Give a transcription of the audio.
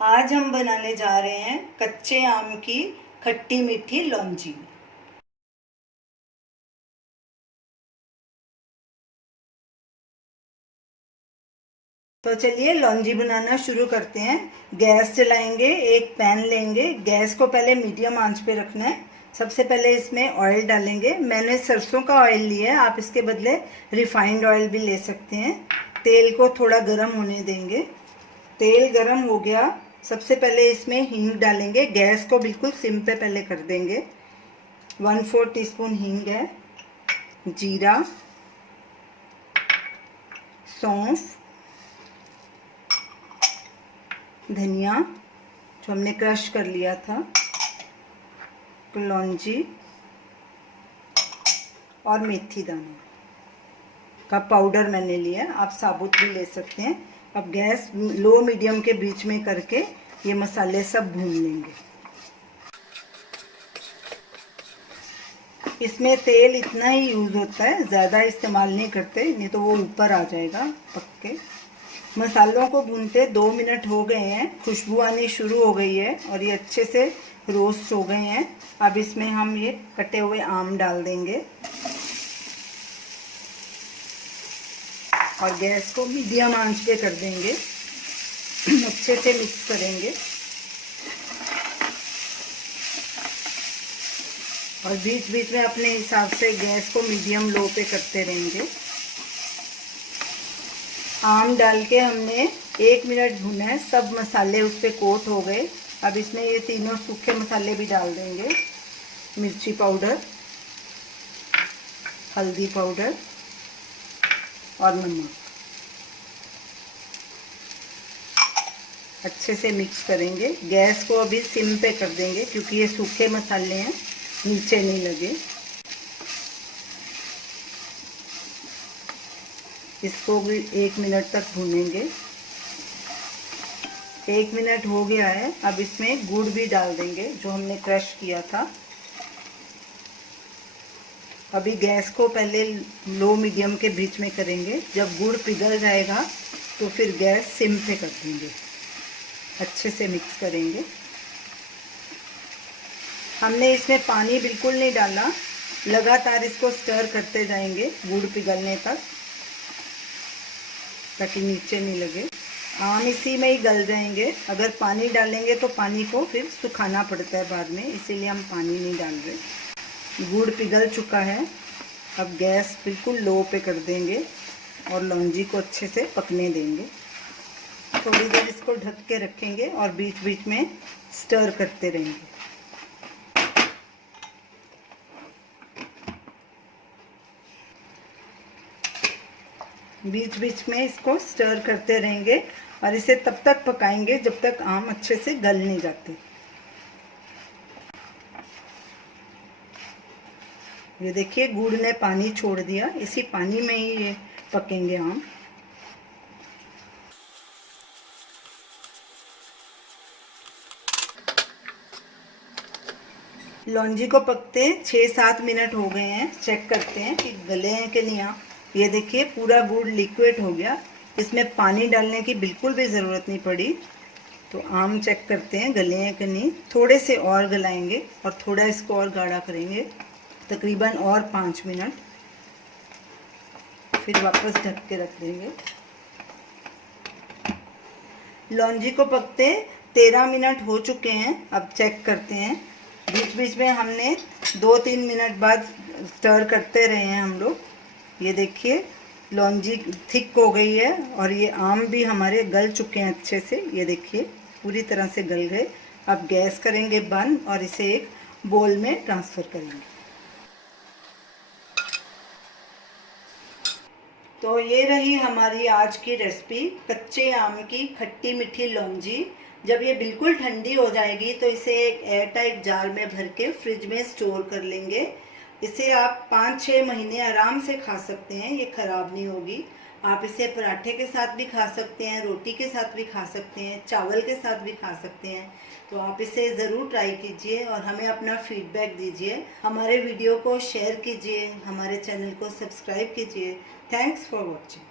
आज हम बनाने जा रहे हैं कच्चे आम की खट्टी मीठी लौंजी। तो चलिए लौंजी बनाना शुरू करते हैं। गैस जलाएंगे, एक पैन लेंगे, गैस को पहले मीडियम आंच पे रखना है। सबसे पहले इसमें ऑयल डालेंगे। मैंने सरसों का ऑयल लिया है, आप इसके बदले रिफाइंड ऑयल भी ले सकते हैं। तेल को थोड़ा गर्म होने देंगे। तेल गर्म हो गया, सबसे पहले इसमें हींग डालेंगे। गैस को बिल्कुल सिम पे पहले कर देंगे। 1/4 टीस्पून हींग है। जीरा, सौंफ, धनिया जो हमने क्रश कर लिया था, कलौंजी और मेथी दाना का पाउडर मैंने लिया, आप साबुत भी ले सकते हैं। अब गैस लो मीडियम के बीच में करके ये मसाले सब भून लेंगे। इसमें तेल इतना ही यूज़ होता है, ज़्यादा इस्तेमाल नहीं करते, नहीं तो वो ऊपर आ जाएगा पक के। मसालों को भूनते 2 मिनट हो गए हैं, खुशबू आनी शुरू हो गई है और ये अच्छे से रोस्ट हो गए हैं। अब इसमें हम ये कटे हुए आम डाल देंगे और गैस को मीडियम आंच पे कर देंगे। अच्छे से मिक्स करेंगे और बीच बीच में अपने हिसाब से गैस को मीडियम लो पे करते रहेंगे। आम डाल के हमने 1 मिनट भुना है, सब मसाले उस पर कोट हो गए। अब इसमें ये तीनों सूखे मसाले भी डाल देंगे। मिर्ची पाउडर, हल्दी पाउडर और नमक। अच्छे से मिक्स करेंगे। गैस को अभी सिम पे कर देंगे क्योंकि ये सूखे मसाले हैं, नीचे नहीं लगे। इसको भी 1 मिनट तक भूनेंगे। 1 मिनट हो गया है, अब इसमें गुड़ भी डाल देंगे जो हमने क्रश किया था। अभी गैस को पहले लो मीडियम के बीच में करेंगे। जब गुड़ पिघल जाएगा तो फिर गैस सिम पे कर देंगे। अच्छे से मिक्स करेंगे। हमने इसमें पानी बिल्कुल नहीं डाला, लगातार इसको स्टर करते जाएंगे गुड़ पिघलने तक, ताकि नीचे नहीं लगे। आम इसी में ही गल जाएंगे। अगर पानी डालेंगे तो पानी को फिर सुखाना पड़ता है बाद में, इसीलिए हम पानी नहीं डाल रहे। गुड़ पिघल चुका है, अब गैस बिल्कुल लो पे कर देंगे और लौंजी को अच्छे से पकने देंगे। थोड़ी देर इसको ढक के रखेंगे और बीच बीच में स्टर करते रहेंगे। बीच बीच में इसको स्टर करते रहेंगे और इसे तब तक पकाएंगे जब तक आम अच्छे से गल नहीं जाते। ये देखिए गुड़ ने पानी छोड़ दिया, इसी पानी में ही ये पकेंगे आम। लौंजी को पकते 6-7 मिनट हो गए हैं। चेक करते हैं कि गले हैं कि नहीं आम। ये देखिए पूरा गुड़ लिक्विड हो गया, इसमें पानी डालने की बिल्कुल भी ज़रूरत नहीं पड़ी। तो आम चेक करते हैं गले हैं कि नहीं। थोड़े से और गलाएंगे और थोड़ा इसको और गाढ़ा करेंगे, तकरीबन और 5 मिनट, फिर वापस ढक के रख देंगे। लौंजी को पकते 13 मिनट हो चुके हैं। अब चेक करते हैं। बीच बीच में हमने 2-3 मिनट बाद स्टर करते रहे हैं हम लोग। ये देखिए लौंजी थिक हो गई है और ये आम भी हमारे गल चुके हैं अच्छे से। ये देखिए पूरी तरह से गल गए। अब गैस करेंगे बंद और इसे एक बोल में ट्रांसफ़र करेंगे। तो ये रही हमारी आज की रेसिपी, कच्चे आम की खट्टी मीठी लौंजी। जब ये बिल्कुल ठंडी हो जाएगी तो इसे एक एयर टाइट जार में भर के फ्रिज में स्टोर कर लेंगे। इसे आप 5-6 महीने आराम से खा सकते हैं, ये ख़राब नहीं होगी। आप इसे पराठे के साथ भी खा सकते हैं, रोटी के साथ भी खा सकते हैं, चावल के साथ भी खा सकते हैं। तो आप इसे ज़रूर ट्राई कीजिए और हमें अपना फीडबैक दीजिए। हमारे वीडियो को शेयर कीजिए, हमारे चैनल को सब्सक्राइब कीजिए। Thanks for watching.